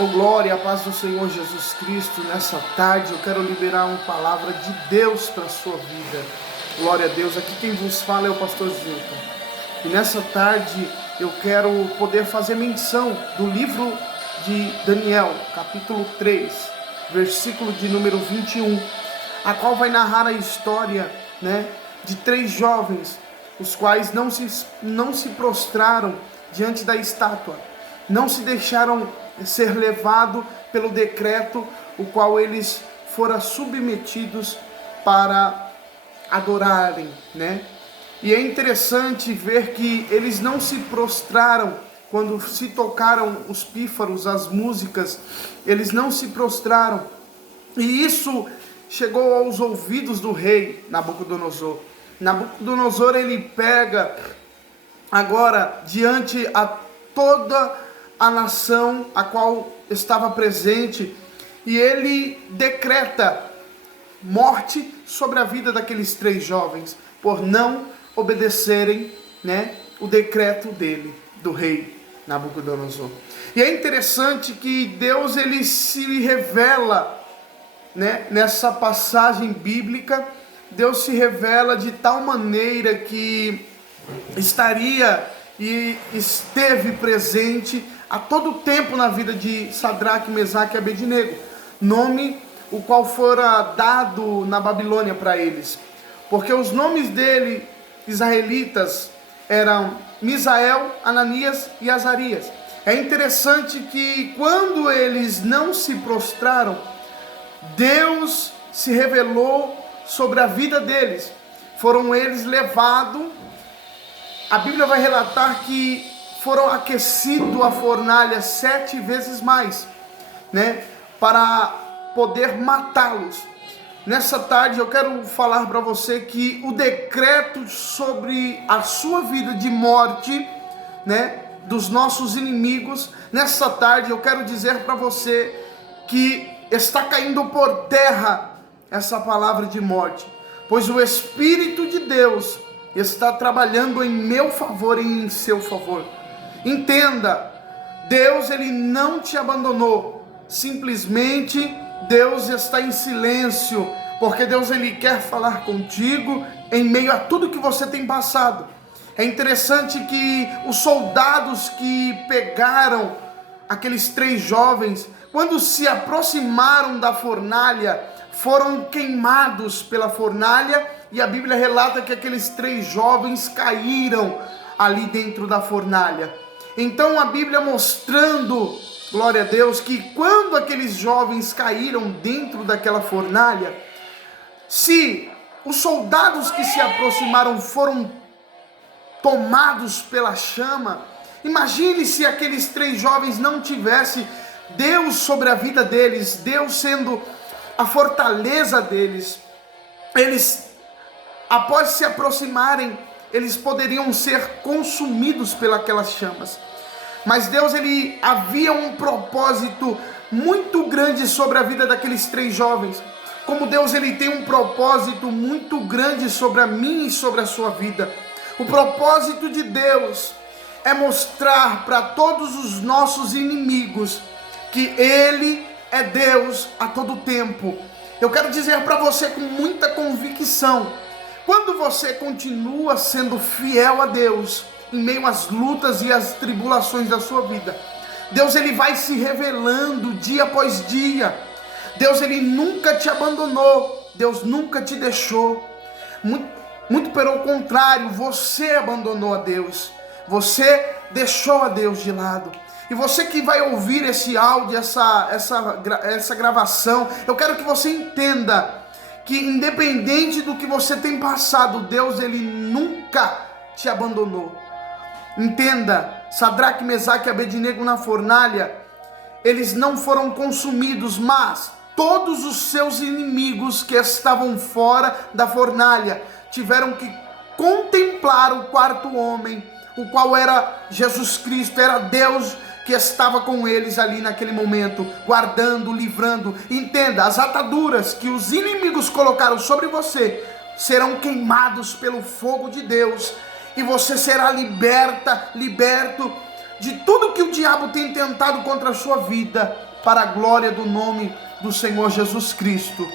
Oh, glória, a paz do Senhor Jesus Cristo. Nessa tarde eu quero liberar uma palavra de Deus para a sua vida. Glória a Deus. Aqui quem vos fala é o pastor Zilton. E nessa tarde eu quero poder fazer menção do livro de Daniel, capítulo 3, versículo de número 21, a qual vai narrar a história, de 3 jovens, os quais não se prostraram diante da estátua, não se deixaram ser levados pelo decreto, o qual eles foram submetidos para adorarem, E é interessante ver que eles não se prostraram quando se tocaram os pífaros, as músicas, eles não se prostraram. E isso chegou aos ouvidos do rei Nabucodonosor. Nabucodonosor, ele pega agora diante a toda a nação a qual estava presente, e ele decreta morte sobre a vida daqueles 3 jovens, por não obedecerem, o decreto dele, do rei Nabucodonosor. E é interessante que Deus, ele se revela, nessa passagem bíblica. Deus se revela de tal maneira que estaria e esteve presente a todo tempo na vida de Sadraque, Mesaque e Abednego, nome o qual fora dado na Babilônia para eles, porque os nomes dele, israelitas, eram Misael, Ananias e Azarias. É interessante que quando eles não se prostraram, Deus se revelou sobre a vida deles. Foram eles levados, a Bíblia vai relatar que foram aquecidos a fornalha 7 vezes mais, para poder matá-los. Nessa tarde eu quero falar para você que o decreto sobre a sua vida de morte, dos nossos inimigos, nessa tarde eu quero dizer para você que está caindo por terra essa palavra de morte, pois o Espírito de Deus está trabalhando em meu favor e em seu favor. Entenda, Deus, ele não te abandonou, simplesmente Deus está em silêncio, porque Deus, ele quer falar contigo em meio a tudo que você tem passado. É interessante que os soldados que pegaram aqueles 3 jovens, quando se aproximaram da fornalha, foram queimados pela fornalha, e a Bíblia relata que aqueles 3 jovens caíram ali dentro da fornalha. Então a Bíblia mostrando, glória a Deus, que quando aqueles jovens caíram dentro daquela fornalha, se os soldados que se aproximaram foram tomados pela chama, imagine se aqueles 3 jovens não tivessem Deus sobre a vida deles, Deus sendo a fortaleza deles. Eles, após se aproximarem, eles poderiam ser consumidos pelas chamas. Mas Deus, ele havia um propósito muito grande sobre a vida daqueles 3 jovens. Como Deus, ele tem um propósito muito grande sobre a minha e sobre a sua vida. O propósito de Deus é mostrar para todos os nossos inimigos que ele é Deus a todo tempo. Eu quero dizer para você com muita convicção, quando você continua sendo fiel a Deus, em meio às lutas e às tribulações da sua vida, Deus, ele vai se revelando dia após dia. Deus, ele nunca te abandonou, Deus nunca te deixou. Muito pelo contrário, você abandonou a Deus, você deixou a Deus de lado. E você que vai ouvir esse áudio, essa gravação, eu quero que você entenda que independente do que você tem passado, Deus, ele nunca te abandonou. Entenda, Sadraque, Mesaque e Abednego na fornalha, eles não foram consumidos, mas todos os seus inimigos que estavam fora da fornalha tiveram que contemplar o 4º homem, o qual era Jesus Cristo, era Deus que estava com eles ali naquele momento, guardando, livrando. Entenda, as ataduras que os inimigos colocaram sobre você serão queimados pelo fogo de Deus, e você será liberto de tudo que o diabo tem tentado contra a sua vida, para a glória do nome do Senhor Jesus Cristo.